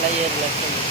చాలా ఏర్లు వస్తుంది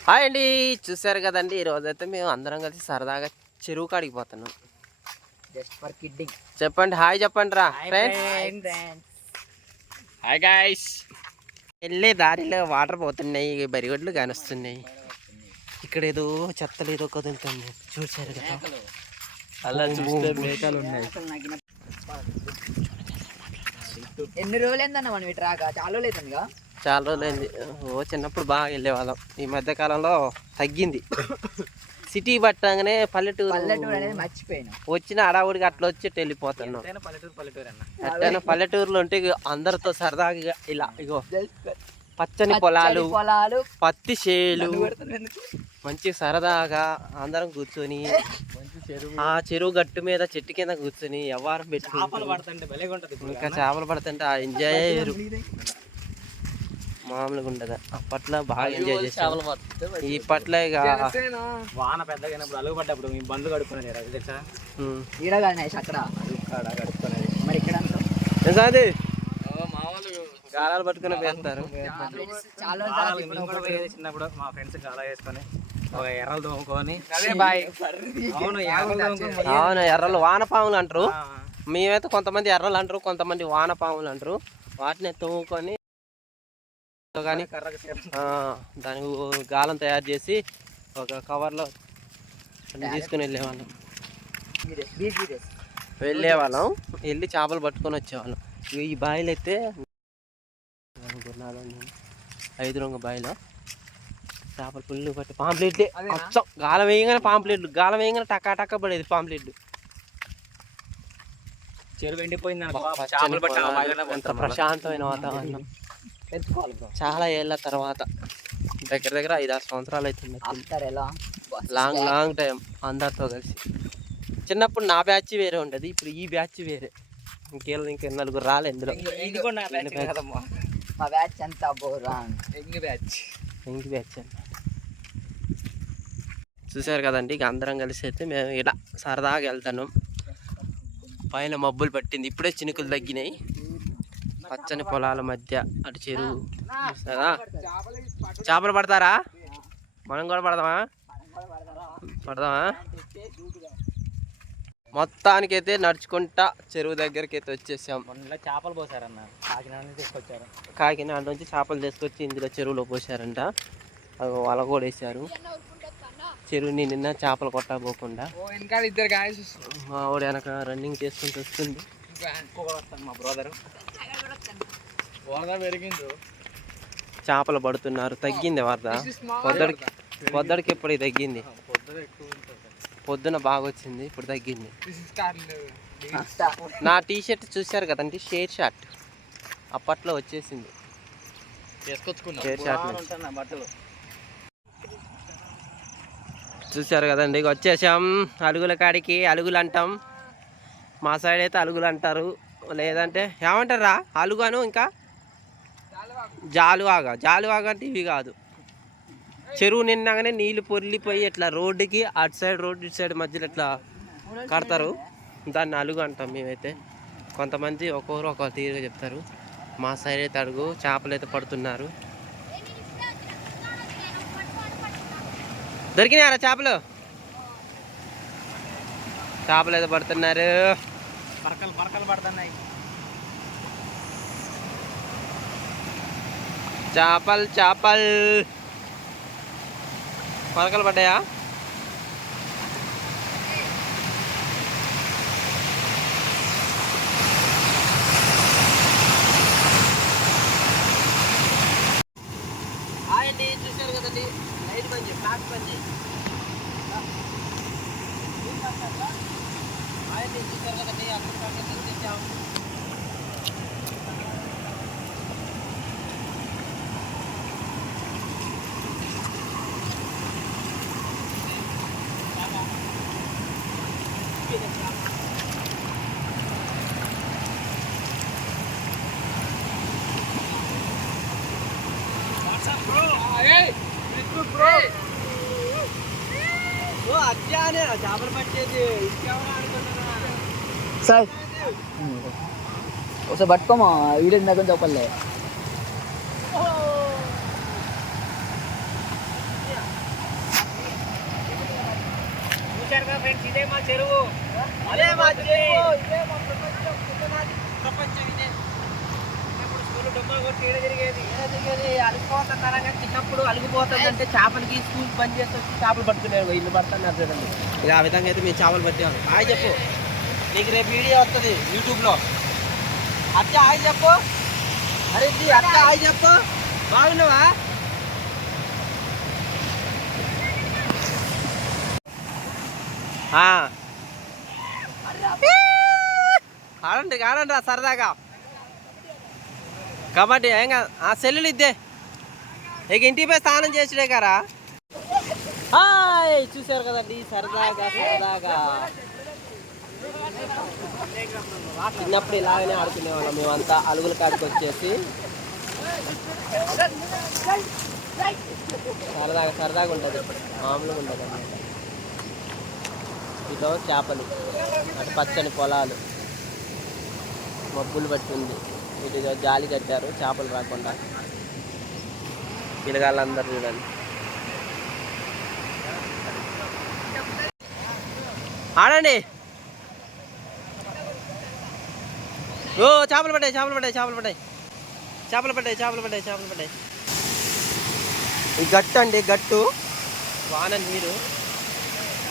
హాయ్ అండి చూసారు కదండి ఈరోజు అయితే మేము అందరం కలిసి సరదాగా చెరువు కాడికి పోతున్నాం. జస్ట్ ఫర్ కిడ్డింగ్ చెప్పండి హాయ్ చెప్పండి రా ఫ్రెండ్స్ హాయ్ గాయ్స్ వెళ్ళే దారిలో వాటర్ పోతున్నాయి బరిగొడ్లు కానొస్తున్నాయి. ఇక్కడ ఏదో చెత్తలు ఏదో కదులుతుంది చూసారు కదా? అలా చూస్తే మేకలు ఉన్నాయి. ఎన్ని రోజులు ఏందన్న మనం ఇటు రాక? చాలా రోజులు చాలా రోజులైంది. ఓ చిన్నప్పుడు బాగా వెళ్ళేవాళ్ళం. ఈ మధ్య కాలంలో తగ్గింది. సిటీ పట్టగానే పల్లెటూరు పల్లెటూరు అనేది మర్చిపోయినా. వచ్చిన అడావుడికి అట్లా వచ్చి వెళ్ళిపోతున్నాం పల్లెటూరు పల్లెటూరు అన్న అట్లనే పల్లెటూరులో ఉంటే అందరితో సరదాగా ఇలా ఇగో పచ్చని పొలాలు పొలాలు. పత్తి చేలు? మంచి సరదాగా అందరం కూర్చొని ఆ చెరువు గట్టు మీద చెట్టు కింద కూర్చొని పెట్టుకుంటాం ఇప్పుడు ఇంకా చేపలు పడుతుంటే ఆ ఎంజాయ్ వేరు. మామూలుగా ఉండదు. అప్పట్లో బాగా ఎంజాయ్ చేసాం ఇప్పట్లో ఇక వాన పెద్దగా అలుగు పడ్డప్పుడు మీ బండ్లు కడుక్కునేది అది తెలుసా? ఉమ్. ఈడ కానీ అక్కడ. కడుక్కునేది. మరి ఇక్కడ గాలాలు పట్టుకుని వేస్తారు చిన్నప్పుడు మా ఫ్రెండ్స్ గాలా వేసుకొని. ఎర్రలు తోముకొని. బాయ్. అవును ఎర్రలు తోముకొని అవును ఎర్రలు వానపాములు అంటారు. మేమైతే కొంతమంది ఎర్రలు అంటారు కొంతమంది వానపాములు అంటారు. వాటిని తవ్వుకొని కానీ ఓ గాలం తయారు చేసి ఒక కవర్లో అన్ని తీసుకుని వెళ్ళేవాళ్ళం. వెళ్ళేవాళ్ళం. వెళ్ళి చేపలు పట్టుకొని వచ్చేవాళ్ళం. ఈ బాయిలు అయితే ఐదు రంగు బాయిలో. చేపలు పుల్లు పట్టి. పాంప్లెట్లే? అచ్చం. గాలం వేయగానే పాంప్లెట్లు. గాలం వేయగానే టకా టక్క పడేది పాంప్లెట్లు. చెరువు ఎండిపోయింది ఎంత ప్రశాంతమైన వాతావరణం. చాలా ఏళ్ళ తర్వాత. దగ్గర దగ్గర ఐదు ఆరు సంవత్సరాలు అవుతుంది. లాంగ్ లాంగ్ టైం అందరితో కలిసి. చిన్నప్పుడు నా బ్యాచ్ వేరే ఉండేది. ఇప్పుడు ఈ బ్యాచ్ వేరే. ఇంకేళ్ళు ఇంక నలుగురు రాలే ఇందులో. Batch batch. మా బ్యాచ్ అంతా బోరాన్. ఎంగి బ్యాచ్. బ్యాచ్. అన్నమాట చూసారు కదండి ఇక అందరం కలిసి అయితే మేము ఇలా సరదాగా వెళ్తాను పైన మబ్బులు పట్టింది ఇప్పుడే చినుకులు తగ్గినాయి. పచ్చని పొలాల మధ్య అటు చెరువు చూసారా చేపలు పడతారా? మనం కూడా పడదామా? పడదామా? మొత్తానికైతే నడుచుకుంటా చెరువు దగ్గరికి అయితే వచ్చేసాం. చేపలు పోసారన్న కాకినాడ నుంచి తీసుకొచ్చారు. కాకినాడ నుంచి చేపలు తీసుకొచ్చి ఇందులో చెరువులో పోసారంట. అవి వల కూడా వేసారు చెరువుని నిన్న చేపలు ఇద్దరు గాయస్ మా వాడు వెనక రన్నింగ్ చేసుకుంటూ వస్తుంది. మా బ్రదర్ వరద పెరిగింది. చేపలు పడుతున్నారు. తగ్గింది వరద. పొద్దడికి పొద్దడికి ఇప్పుడు తగ్గింది? పొద్దున బాగా వచ్చింది ఇప్పుడు తగ్గింది. నా టీ షర్ట్ చూశారు కదండి షేర్ షర్ట్ అప్పట్లో వచ్చేసింది. షేర్. ఉంటాను బట్టలు. చూశారు కదండి. ఇక వచ్చేసాం. అలుగుల కాడికి అలుగులు అంటాం మా సైడ్ అయితే అలుగులు అంటారు లేదంటే ఏమంటారా అలుగాను ఇంకా? జాలువాగా. జాలువాగా అంటే ఇవి కాదు. చెరువు నిండాగానే నీళ్ళు పొర్లిపోయి ఇట్లా రోడ్డుకి అటు సైడ్ రోడ్డు ఇటు సైడ్ మధ్యలో ఇట్లా కడతారు. దాన్ని అలుగు అంటాం మేమైతే. కొంతమంది ఒక్కొక్కరు ఒక్కొక్క తీరుగా చెప్తారు. మా సైడ్ అయితే అడుగు చేపలు అయితే పడుతున్నారు. దొరికినారా చేపలు? చేపలు అయితే పడుతున్నారు. పరకలు పరకలు పడుతున్నాయి. చేపలు చేపలు. పలకలు పడ్డాయా అండి చూశారు కదండి లైట్ బంద్ ఫ్లాట్ బంద్ అండి చూశారు కదండి అప్పుడు తెచ్చాం ఓ అజ్జానే చేపలు సార్ ఒకసారి పట్టుకోమా వీడియో ఇందాక చెప్పలే చూశారుగా ఫ్రెండ్స్ ఇదే మా చెరువు అదే మా చెరువు ఇదే మా ప్రపంచం ప్రపంచం ఇదే ఇప్పుడు స్కూల్ డొమ్మలు కొట్టి ఈడ తిరిగేది ఈడ తిరిగేది అలిగిపోతున్నారా చిన్నప్పుడు అలిగిపోతుందంటే చేపలకి స్కూల్ బంద్ చేసి వచ్చి చేపలు పట్టుకునేవి ఇల్లు పడుతున్నారు చూడండి. ఇక ఆ విధంగా అయితే మేము చేపలు పట్టాము హాయ్ చెప్పు. నీకు రేపు వీడియో వస్తుంది యూట్యూబ్లో. అత్త హాయ్ చెప్పు. అరే అత్త హాయ్ చెప్పు. బాగున్నావా? ఆ. ఆడండి ఆడండి రా సరదాగా. కబడ్డీ ఏం ఆ సెల్లులు ఇద్దే. ఇక ఇంటిపై స్నానం చేసిడే కారా? హాయ్ చూసారు కదండి సరదాగా సరదాగా. చిన్నప్పుడు ఇలాగనే ఆడుకునే వాళ్ళం మేమంతా అలుగుల కాడికి వచ్చేసి. సరదాగా సరదాగా ఉంటుంది. మామూలుగా ఉండదు అన్నమాట. చేపలు అటు పచ్చని పొలాలు. మబ్బులు పట్టింది. ఇటు జాలి కట్టారు చేపలు రాకుండా. పిల్లగాళ్ళందరూ చూడండి. ఆడండి. ఓ చేపలు పడ్డాయి చేపలు పడ్డాయి చేపలు పడ్డాయి. చేపలు పడ్డాయి చేపలు పడ్డాయి చేపలు పడ్డాయి. ఈ గట్టు అండి గట్టు. వాన నీరు.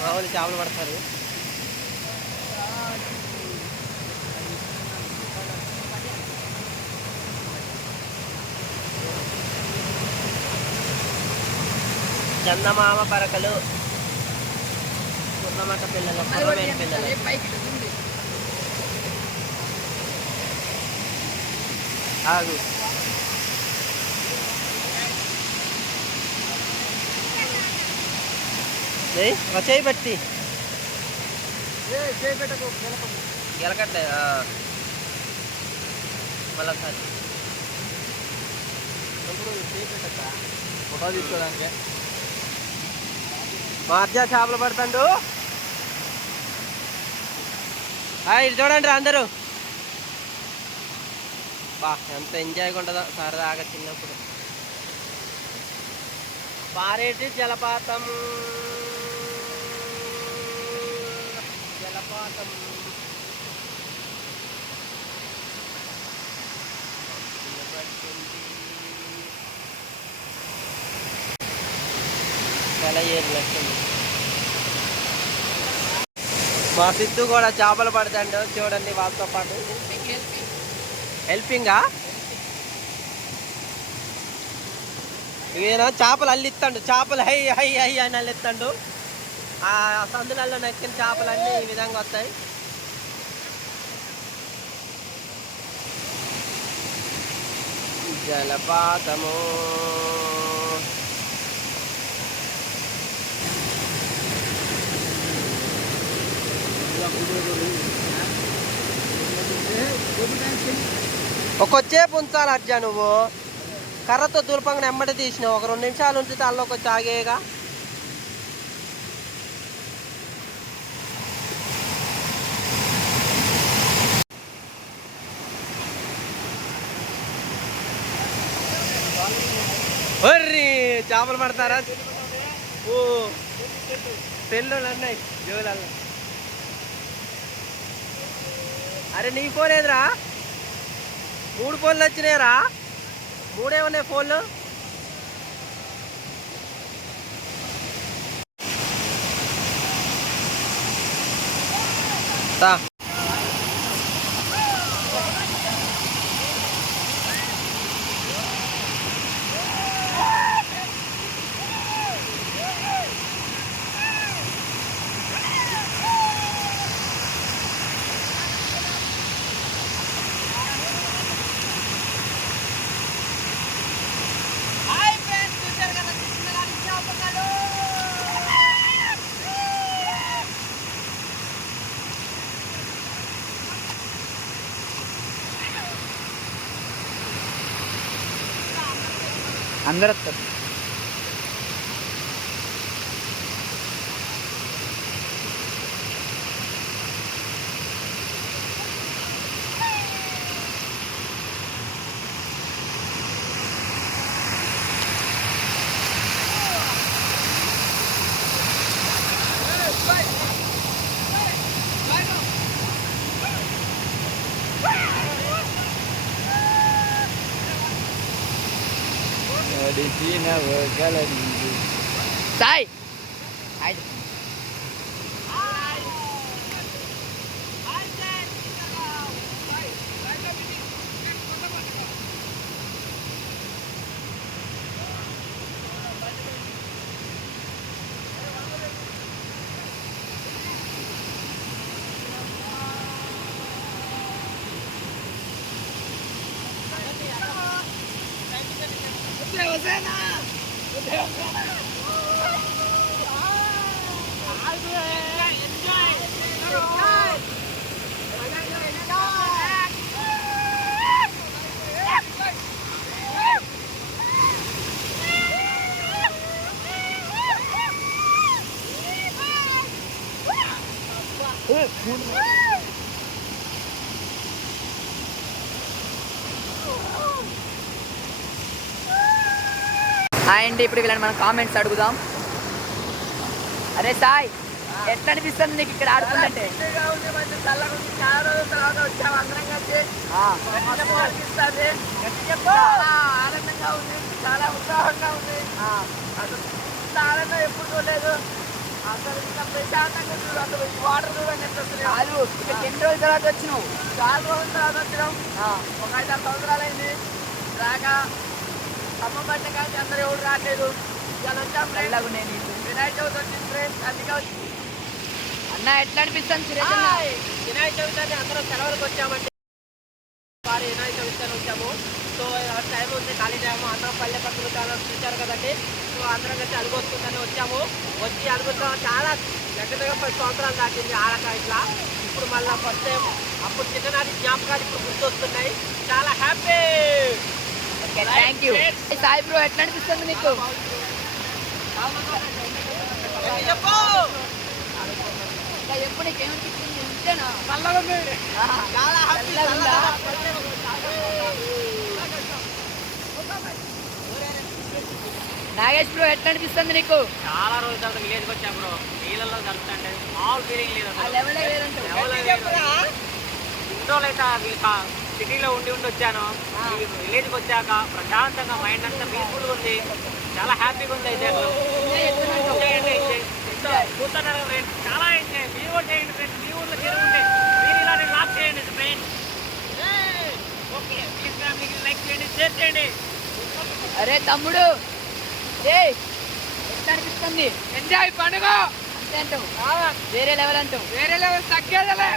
మామూలు చేపలు పడతారు. చందమామ పరకలు కుర్రమట పిల్లలు కుర్రమేన పిల్లలు. ఆగు. చేయి పట్టి. గెలకట్లే మళ్ళీ ఒకసారి ఫోటో తీసుకోవడానికి. మార్జా చేపలు పడతాడు. ఇటు చూడండి రా అందరూ. బా ఎంత ఎంజాయ్గా ఉంటుందో సరదాగా చిన్నప్పుడు. పారేటి జలపాతం. సెలయేరు లక్ష్మి మా సిద్ధు కూడా చేపలు పడతాడు చూడండి వాళ్ళతో పాటు. హెల్పింగా? ఈయన చేపలు అల్లిస్తాడు. చేపలు హై హై హై అని అల్లిస్తాడు. ఆ సందులలో చేపలు చేపలన్నీ ఈ విధంగా వస్తాయి. జలపాతము. ఒక్కొచ్చేపు ఉంచాలి అర్జా నువ్వు. కర్రతో దులపంగా నెమ్మడి తీసినావు. ఒక రెండు నిమిషాలు ఉంచితే అల్లోకి వచ్చి ఆగేగా ఒర్రి చేపలు పడతారా? ఓ పెళ్ళోళ్ళు అన్నాయి జోలల్లో అరే నీ ఫోన్ ఏదిరా? మూడు ఫోన్లు వచ్చినాయరా. మూడే ఉన్నాయి ఫోన్లు. अंदर तक అందరు వస్తారు సాయ్ హాయ్ హాయ్ అండి ఇప్పుడు వీళ్ళని మనం కామెంట్స్ అడుగుదాం. అరే సాయ్ ఎట్లా అనిపిస్తుంది నీకు ఇక్కడ ఆడుతుందంటే? ఆనందంగా ఉంది చాలా ఉత్సాహంగా ఉంది. అసలు ఆనందం ఎప్పుడు చూడలేదు. అసలు ఇంకా ప్రశాంతంగా చూడు అసలు ఈ వాటర్ చూడండి ఎంత వస్తుంది కాదు ఇక్కడ ఎన్ని రోజుల తర్వాత వచ్చినావు చాలా రోజుల తర్వాత వచ్చినాం ఒక ఐదు ఆరు సంవత్సరాలు అయింది రాక అమ్మ పట్ల కానీ అందరూ ఎవరు రాలేదు ఇవాళ వచ్చాం ఫ్రెండ్ నేను వినాయక చవితి వచ్చింది ఫ్రెండ్ అందుకే వచ్చి- అన్న? ఎట్లా అనిపిస్తాను సురేష్ వినాయక చవితి అని అందరం సెలవులకు వచ్చామండి. వారి వినాయక చవితి వచ్చాము. సో టైం ఉంది ఖాళీ టైము. అందరం పల్లె పక్కలు చాలా చూశారు కదండి. అందరం కలిసి అలుగు వస్తుందని వచ్చాము. వచ్చి అలుగుతాం చాలా దగ్గర దగ్గర పది సంవత్సరాలు దాటింది ఆడక ఇట్లా. ఇప్పుడు మళ్ళీ ఫస్ట్ టైం అప్పుడు చిన్ననాటి జ్ఞాపకాలు ఇప్పుడు గుర్తొస్తున్నాయి. చాలా happy okay thank you Sai bro ఎట్లా అనిపిస్తుంది చెప్పు? ఇంకా ఎప్పుడు నీకు ఏమనిపిస్తుంది ఉంటేనా. చాలా హ్యాపీ చల్లగా ఉందా? నాగేష్ బ్రో ఎట్లా అనిపిస్తుంది నీకు? చాలా రోజుల తర్వాత విలేజ్కి వచ్చాప్పుడు నీళ్ళల్లో జరుగుతుంటే మామూలు ఫీలింగ్ లేదు ఇంట్లో అయితే సిటీలో ఉండి ఉండి వచ్చాను. ఈ విలేజ్కి వచ్చాక ప్రశాంతంగా మైండ్ అంతా పీస్ఫుల్గా ఉంది. చాలా హ్యాపీగా ఉంది అయితే కూర్చున్నారు ఫ్రెండ్స్ చాలా ఎంజాయ్. చేయండి ఫ్రెండ్స్ మీ ఊర్లో చెరువు ఉంటే మీరు ఇలానే లాక్ చేయండి ఫ్రెండ్స్ ఓకే ప్లీజ్ ఫ్యామిలీకి లైక్ చేయండి షేర్ చేయండి. అరే తమ్ముడు అనిపిస్తుంది ఎంజాయ్ పండుగ! అంతే అంటావు. వేరే లెవెల్ అంటావు. వేరే లెవెల్ తగ్గేదలే!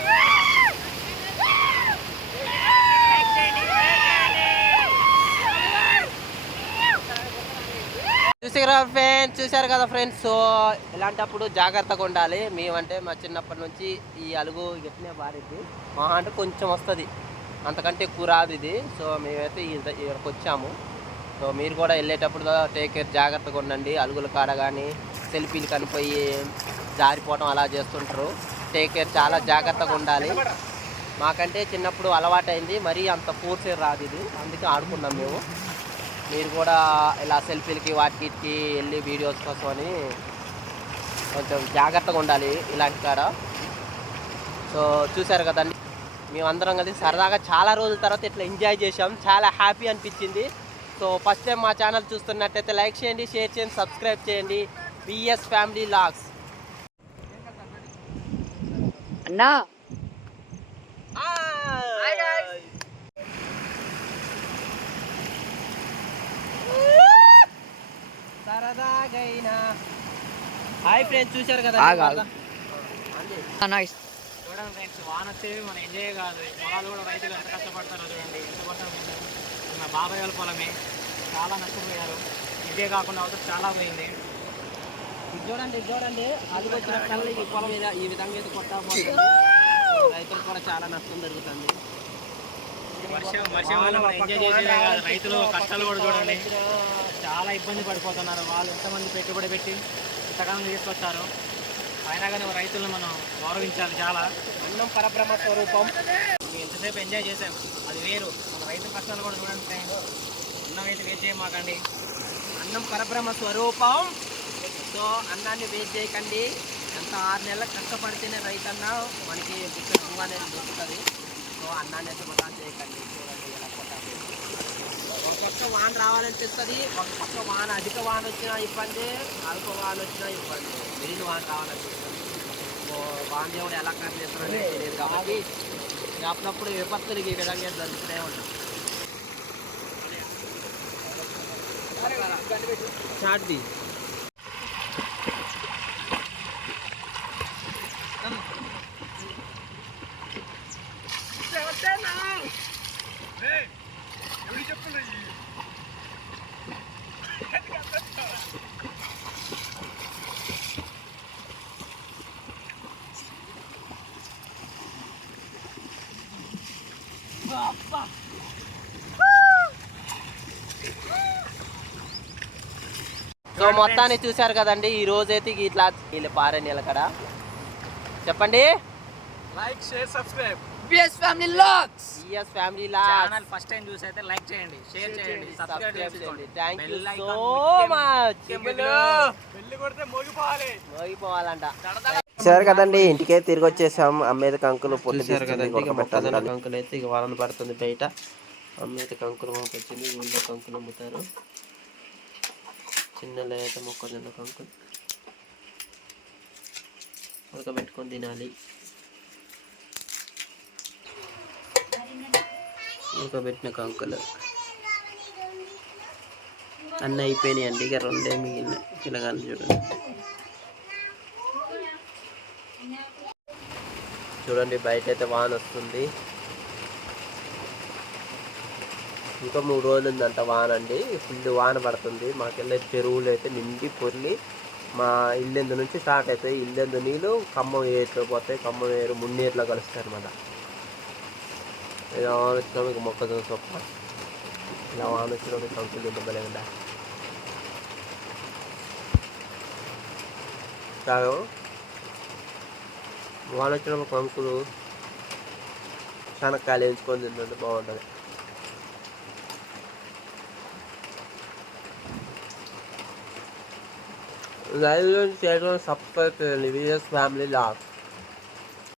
చూసారా ఫ్రెండ్స్? చూశారు కదా ఫ్రెండ్స్? సో ఇలాంటప్పుడు జాగ్రత్తగా ఉండాలి. మేమంటే మా చిన్నప్పటి నుంచి ఈ అలుగు ఎట్నే పారిద్ది మా అంటే కొంచెం వస్తుంది. అంతకంటే ఎక్కువ రాదు ఇది. సో మేమైతే ఈ- ఇక్కడికి వచ్చాము. సో మీరు కూడా వెళ్ళేటప్పుడు టేక్ కేర్ జాగ్రత్తగా ఉండండి. అలుగుల కాడ కానీ సెల్ఫీలు కనిపోయి జారిపోవడం అలా చేస్తుంటారు. టేక్ కేర్ చాలా జాగ్రత్తగా ఉండాలి. మాకంటే చిన్నప్పుడు అలవాటైంది మరీ అంత ఫోర్స్ రాదు ఇది. అందుకే ఆడుకున్నాం మేము. మీరు కూడా ఇలా సెల్ఫీలకి వాటికి వెళ్ళి వీడియోస్ కోసం అని కొంచెం జాగ్రత్తగా ఉండాలి ఇలాంటి కాడ. సో చూశారు కదండి మేమందరం కలిసి సరదాగా చాలా రోజుల తర్వాత ఇట్లా ఎంజాయ్ చేసాం చాలా హ్యాపీ అనిపించింది. సో ఫస్ట్ టైం మా ఛానల్ చూస్తున్నట్టయితే లైక్ చేయండి షేర్ చేయండి సబ్స్క్రైబ్ చేయండి. విఎస్ ఫ్యామిలీ లాగ్స్ అన్నా. సరదాగైనా. హాయ్ ఫ్రెండ్స్ చూశారు కదా? చూడండి ఫ్రెండ్స్ వాన వస్తే మన ఎంజాయ్ కాదు. పొలాలు కూడా రైతులు ఎంత కష్టపడతారో చూడండి. ఎంత కష్టపడతారు మా బాబాయ్ వాళ్ళ పొలమే. చాలా నష్టపోయారు. ఇదే కాకుండా అవతల చాలా పోయింది. ఇది చూడండి ఇది చూడండి. అది వచ్చినప్పుడల్లా ఈ పొలం మీద ఈ విధంగా అయితే కొట్టా పోతుంది. రైతులకు కూడా చాలా నష్టం జరుగుతుంది. వర్షం వర్షం వల్ల మనం ఎంజాయ్ చేసేదే కాదు. రైతులు కష్టాలు కూడా చూడండి. చాలా ఇబ్బంది పడిపోతున్నారు. వాళ్ళు ఎంతమంది పెట్టుబడి పెట్టి ఇంతకాలం తీసుకొచ్చారు. అయినా కానీ రైతులను మనం గౌరవించాలి చాలా. అన్నం పరబ్రహ్మ స్వరూపం. ఎంతసేపు ఎంజాయ్ చేసాం? అది వేరు. మన రైతు కష్టాలు కూడా చూడండి. ఫ్రెండ్స్ అయితే వేస్ట్ చేయమాకండి. అన్నం పరబ్రహ్మ స్వరూపం. సో అన్నాన్ని వేస్ట్ చేయకండి. ఎంత ఆరు నెలలు కష్టపడితేనే రైతన్న మనకి బుక్క పువ్వు అనేది దొరుకుతుంది. సో అన్నాన్ని అయితే మకా చేయకండి. చూడండి ఎలా కొట్టాలి ఒక పక్క వాన రావాలనిపిస్తుంది ఒక పక్క వాన అధిక వాన వచ్చినా ఇబ్బంది అల్ప వాన వచ్చినా ఇబ్బంది. మెయిన్ వాన రావాలనిపిస్తుంది ఓ వాన దేవుడు ఎలా కనిపిస్తున్నాడు తెలియదు కాబట్టి అప్పుడప్పుడు విపత్తులకి ఈ విధంగా జరుగుతూనే ఉంటాయి. চার দিন। సో మొత్తాన్ని చూశారు కదండి ఈ రోజైతే ఇట్లా వీళ్ళు పారే నిలకడ చెప్పండి. Like share subscribe BS family vlogs CS family channel first time చూసి అయితే లైక్ చేయండి షేర్ చేయండి సబ్స్క్రైబ్ చేసుకోండి. Thank you Bell so much కొడితే మోగిపోవాలి. మోగిపోవాలంట. సరే కదండి ఇంటికే తిరిగి వచ్చేసాం. అమ్మేది కంకులు పొట్టు చూశారు కదండి, కంకులు అయితే ఇక వారం పడుతుంది బయట. అమ్మేది కంకులు మొక్కొచ్చింది ఊళ్ళో కంకులు అమ్ముతారు. చిన్న లేత మొక్కజొన్న కంకులు. ఉడకబెట్టుకొని తినాలి. ఉడకబెట్టిన కంకులు. అన్నీ అయిపోయినాయి అండి. ఇక రెండే మిగిలిన పిల్లగాని చూడండి. చూడండి బయట అయితే వాన వస్తుంది. ఇంకా మూడు రోజులు ఉందంట వాన అండి ఫుల్ వాన పడుతుంది. మాకెళ్ళే చెరువులు అయితే నిండి పొర్లి మా ఇల్లెందు నుంచి స్టార్ట్ అవుతాయి ఇల్లెందు నీళ్ళు ఖమ్మం ఏట్లో పోతాయి. ఖమ్మం ఏరు మున్నీరులో కలుస్తాయి అనమాట ఇలా వాన వచ్చినా మీకు మొక్కజొన్న సొప్ప. ఇలా వాన వచ్చినా మీకు కంకులు తింటే ఉందా తాగం వాన వచ్చినప్పుడు కంకులు శనక్కాయలు వేయించుకొని తింటుంటే బాగుంటుంది. లైవ్ చేయడం సబ్స్క్రైబ్ చేయండి విఎస్ ఫ్యామిలీ లాగ్